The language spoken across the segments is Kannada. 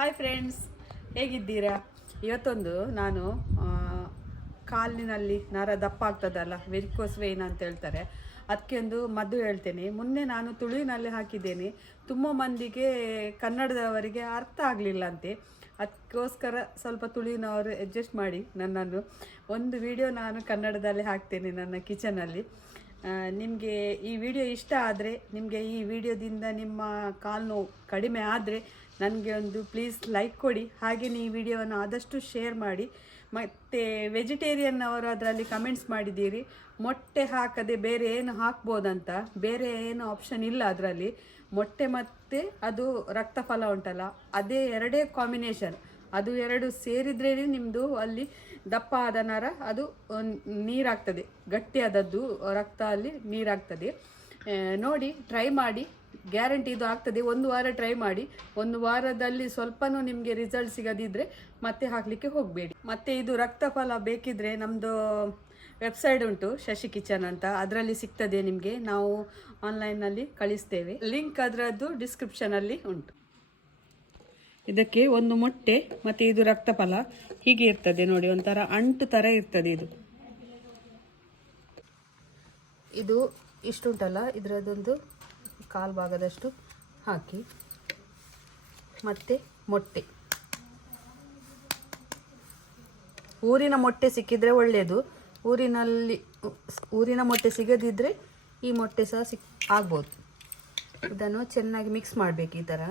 ಹಾಯ್ ಫ್ರೆಂಡ್ಸ್, ಹೇಗಿದ್ದೀರಾ? ಇವತ್ತೊಂದು ನಾನು ಕಾಲಿನಲ್ಲಿ ನರ ದಪ್ಪ ಆಗ್ತದಲ್ಲ, ವೆರಿಕೋಸ್ ವೇನ್ ಅಂತ ಹೇಳ್ತಾರೆ, ಅದಕ್ಕೆ ಒಂದು ಮದ್ದು ಹೇಳ್ತೇನೆ. ಮೊನ್ನೆ ನಾನು ತುಳುವಿನಲ್ಲಿ ಹಾಕಿದ್ದೇನೆ, ತುಂಬ ಮಂದಿಗೆ ಕನ್ನಡದವರಿಗೆ ಅರ್ಥ ಆಗಲಿಲ್ಲ ಅಂತೆ. ಅದಕ್ಕೋಸ್ಕರ ಸ್ವಲ್ಪ ತುಳುವಿನವರು ಅಡ್ಜಸ್ಟ್ ಮಾಡಿ ನನ್ನನ್ನು ಒಂದು ವಿಡಿಯೋ ನಾನು ಕನ್ನಡದಲ್ಲಿ ಹಾಕ್ತೇನೆ ನನ್ನ ಕಿಚನಲ್ಲಿ. ನಿಮಗೆ ಈ ವಿಡಿಯೋ ಇಷ್ಟ ಆದರೆ, ನಿಮಗೆ ಈ ವಿಡಿಯೋದಿಂದ ನಿಮ್ಮ ಕಾಲು ನೋವು ಕಡಿಮೆ ಆದರೆ ನನಗೆ ಒಂದು ಪ್ಲೀಸ್ ಲೈಕ್ ಕೊಡಿ. ಹಾಗೆಯೇ ಈ ವಿಡಿಯೋವನ್ನು ಆದಷ್ಟು ಶೇರ್ ಮಾಡಿ. ಮತ್ತು ವೆಜಿಟೇರಿಯನ್ ಅವರು ಅದರಲ್ಲಿ ಕಮೆಂಟ್ಸ್ ಮಾಡಿದ್ದೀರಿ, ಮೊಟ್ಟೆ ಹಾಕದೆ ಬೇರೆ ಏನು ಹಾಕ್ಬೋದಂತ. ಬೇರೆ ಏನು ಆಪ್ಷನ್ ಇಲ್ಲ ಅದರಲ್ಲಿ. ಮೊಟ್ಟೆ ಮತ್ತು ಅದು ರಕ್ತಫಲ ಉಂಟಲ್ಲ, ಅದೇ ಎರಡೇ ಕಾಂಬಿನೇಷನ್. ಅದು ಎರಡು ಸೇರಿದ್ರೇ ನಿಮ್ಮದು ಅಲ್ಲಿ ದಪ್ಪ ಆದ ನರ ಅದು ನೀರಾಗ್ತದೆ, ಗಟ್ಟಿಯಾದದ್ದು ರಕ್ತ ಅಲ್ಲಿ ನೀರಾಗ್ತದೆ. ನೋಡಿ, ಟ್ರೈ ಮಾಡಿ, ಗ್ಯಾರಂಟಿ ಇದು ಆಗ್ತದೆ. ಒಂದು ವಾರ ಟ್ರೈ ಮಾಡಿ. ಒಂದು ವಾರದಲ್ಲಿ ಸ್ವಲ್ಪನೂ ನಿಮಗೆ ರಿಸಲ್ಟ್ ಸಿಗದಿದ್ದರೆ ಮತ್ತೆ ಹಾಕಲಿಕ್ಕೆ ಹೋಗಬೇಡಿ. ಮತ್ತು ಇದು ರಕ್ತಫಲ ಬೇಕಿದ್ರೆ ನಮ್ಮದು ವೆಬ್ಸೈಟ್ ಉಂಟು, ಶಶಿ ಕಿಚನ್ ಅಂತ, ಅದರಲ್ಲಿ ಸಿಗ್ತದೆ ನಿಮಗೆ. ನಾವು ಆನ್ಲೈನ್ನಲ್ಲಿ ಕಳಿಸ್ತೇವೆ. ಲಿಂಕ್ ಅದರದ್ದು ಡಿಸ್ಕ್ರಿಪ್ಷನಲ್ಲಿ ಉಂಟು. ಇದಕ್ಕೆ ಒಂದು ಮೊಟ್ಟೆ ಮತ್ತು ಇದು ರಕ್ತಫಲ ಹೀಗೆ ಇರ್ತದೆ ನೋಡಿ, ಒಂಥರ ಅಂಟು ಥರ ಇರ್ತದೆ. ಇದು ಇಷ್ಟುಂಟಲ್ಲ, ಇದರದೊಂದು ಕಾಲು ಭಾಗದಷ್ಟು ಹಾಕಿ, ಮತ್ತು ಮೊಟ್ಟೆ, ಊರಿನ ಮೊಟ್ಟೆ ಸಿಕ್ಕಿದ್ರೆ ಒಳ್ಳೆಯದು. ಊರಿನ ಮೊಟ್ಟೆ ಸಿಗದಿದ್ದರೆ ಈ ಮೊಟ್ಟೆ ಸಹ ಆಗ್ಬೋದು. ಇದನ್ನು ಚೆನ್ನಾಗಿ ಮಿಕ್ಸ್ ಮಾಡಬೇಕು. ಈ ಥರ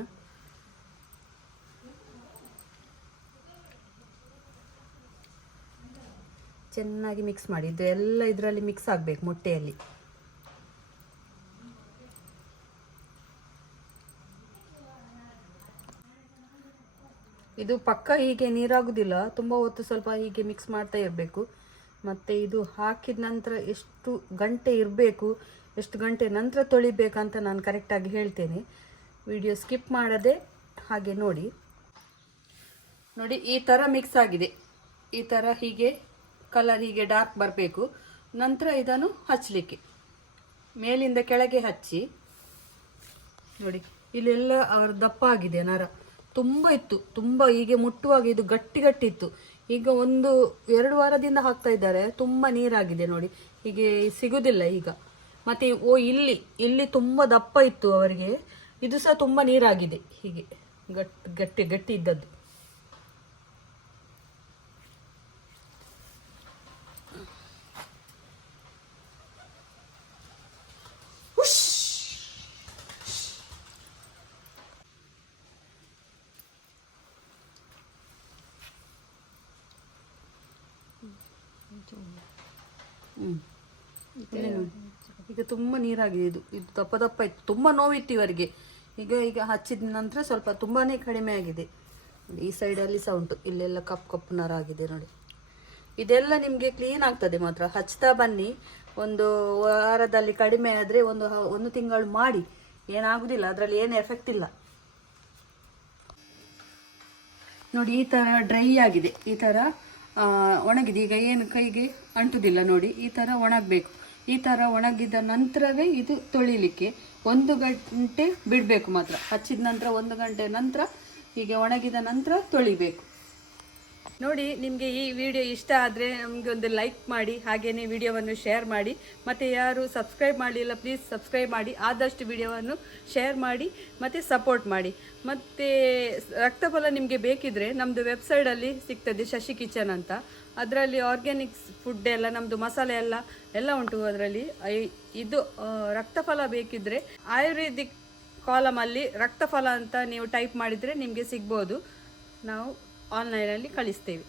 ಚೆನ್ನಾಗಿ ಮಿಕ್ಸ್ ಮಾಡಿ. ಇದು ಎಲ್ಲ ಇದರಲ್ಲಿ ಮಿಕ್ಸ್ ಆಗಬೇಕು ಮೊಟ್ಟೆಯಲ್ಲಿ. ಇದು ಪಕ್ಕ ಹೀಗೆ ನೀರಾಗುವುದಿಲ್ಲ, ತುಂಬ ಹೊತ್ತು ಸ್ವಲ್ಪ ಹೀಗೆ ಮಿಕ್ಸ್ ಮಾಡ್ತಾ ಇರಬೇಕು. ಮತ್ತು ಇದು ಹಾಕಿದ ನಂತರ ಎಷ್ಟು ಗಂಟೆ ಇರಬೇಕು, ಎಷ್ಟು ಗಂಟೆ ನಂತರ ತೊಳಿಬೇಕಂತ ನಾನು ಕರೆಕ್ಟಾಗಿ ಹೇಳ್ತೇನೆ. ವಿಡಿಯೋ ಸ್ಕಿಪ್ ಮಾಡದೆ ಹಾಗೆ ನೋಡಿ. ಈ ಥರ ಮಿಕ್ಸ್ ಆಗಿದೆ. ಈ ಥರ ಹೀಗೆ ಕಲರ್ ಹೀಗೆ ಡಾರ್ಕ್ ಬರಬೇಕು. ನಂತರ ಇದನ್ನು ಹಚ್ಚಲಿಕ್ಕೆ ಮೇಲಿಂದ ಕೆಳಗೆ ಹಚ್ಚಿ ನೋಡಿ. ಇಲ್ಲೆಲ್ಲ ಅವರ ದಪ್ಪ ಆಗಿದೆ ನರ, ತುಂಬ ಇತ್ತು, ತುಂಬ ಹೀಗೆ ಮುಟ್ಟುವಾಗ ಇದು ಗಟ್ಟಿ ಗಟ್ಟಿ ಇತ್ತು. ಈಗ 1-2 ವಾರದಿಂದ ಹಾಕ್ತಾ ಇದ್ದಾರೆ, ತುಂಬ ನೀರಾಗಿದೆ ನೋಡಿ, ಹೀಗೆ ಸಿಗುದಿಲ್ಲ ಈಗ. ಮತ್ತೆ ಇಲ್ಲಿ ತುಂಬ ದಪ್ಪ ಇತ್ತು ಅವರಿಗೆ, ಇದು ಸಹ ತುಂಬ ನೀರಾಗಿದೆ, ಹೀಗೆ ಗಟ್ಟಿ ಗಟ್ಟಿ ಇದ್ದದ್ದು. ಈಗ ತುಂಬ ನೀರಾಗಿದೆ. ಇದು ದಪ್ಪ ದಪ್ಪ ಇತ್ತು, ತುಂಬ ನೋವಿತ್ತು ಇವರಿಗೆ. ಈಗ ಹಚ್ಚಿದ ನಂತರ ಸ್ವಲ್ಪ ತುಂಬಾನೇ ಕಡಿಮೆ ಆಗಿದೆ. ಈ ಸೈಡಲ್ಲಿ ಸಹ ಉಂಟು, ಇಲ್ಲೆಲ್ಲ ಕಪ್ಪು ನರ ಆಗಿದೆ ನೋಡಿ. ಇದೆಲ್ಲ ನಿಮಗೆ ಕ್ಲೀನ್ ಆಗ್ತದೆ ಮಾತ್ರ. ಹಚ್ತಾ ಬನ್ನಿ. ಒಂದು ವಾರದಲ್ಲಿ ಕಡಿಮೆ ಆದರೆ ಒಂದು ತಿಂಗಳು ಮಾಡಿ, ಏನಾಗುದಿಲ್ಲ, ಅದರಲ್ಲಿ ಏನು ಎಫೆಕ್ಟ್ ಇಲ್ಲ ನೋಡಿ. ಈ ಥರ ಡ್ರೈ ಆಗಿದೆ, ಈ ಥರ ಒಣಗಿದೆ. ಈಗ ಏನು ಕೈಗೆ ಅಂಟುದಿಲ್ಲ ನೋಡಿ, ಈ ಥರ ಒಣಗಬೇಕು. ಈ ಥರ ಒಣಗಿದ ನಂತರವೇ ಇದು ತೊಳಿಲಿಕ್ಕೆ 1 ಗಂಟೆ ಬಿಡಬೇಕು ಮಾತ್ರ. ಹಚ್ಚಿದ ನಂತರ 1 ಗಂಟೆ ನಂತರ ಹೀಗೆ ಒಣಗಿದ ನಂತರ ತೊಳಿಬೇಕು ನೋಡಿ. ನಿಮಗೆ ಈ ವಿಡಿಯೋ ಇಷ್ಟ ಆದರೆ ನಮಗೆ ಒಂದು ಲೈಕ್ ಮಾಡಿ, ಹಾಗೆಯೇ ವಿಡಿಯೋವನ್ನು ಶೇರ್ ಮಾಡಿ. ಮತ್ತು ಯಾರು ಸಬ್ಸ್ಕ್ರೈಬ್ ಮಾಡಲಿಲ್ಲ, ಪ್ಲೀಸ್ ಸಬ್ಸ್ಕ್ರೈಬ್ ಮಾಡಿ. ಆದಷ್ಟು ವಿಡಿಯೋವನ್ನು ಶೇರ್ ಮಾಡಿ ಮತ್ತು ಸಪೋರ್ಟ್ ಮಾಡಿ. ಮತ್ತು ರಕ್ತಫಲ ನಿಮಗೆ ಬೇಕಿದ್ರೆ ನಮ್ಮದು ವೆಬ್ಸೈಟಲ್ಲಿ ಸಿಗ್ತದೆ, ಶಶಿ ಕಿಚನ್ ಅಂತ. ಅದರಲ್ಲಿ ಆರ್ಗ್ಯಾನಿಕ್ಸ್ ಫುಡ್ ಎಲ್ಲ, ನಮ್ಮದು ಮಸಾಲೆ ಎಲ್ಲ ಉಂಟು ಅದರಲ್ಲಿ. ಇದು ರಕ್ತಫಲ ಬೇಕಿದ್ರೆ ಆಯುರ್ವೇದಿಕ್ ಕಾಲಮಲ್ಲಿ ರಕ್ತಫಲ ಅಂತ ನೀವು ಟೈಪ್ ಮಾಡಿದರೆ ನಿಮಗೆ ಸಿಗ್ಬೋದು. ನಾವು ಆನ್ಲೈನಲ್ಲಿ ಕಳಿಸ್ತೇವೆ.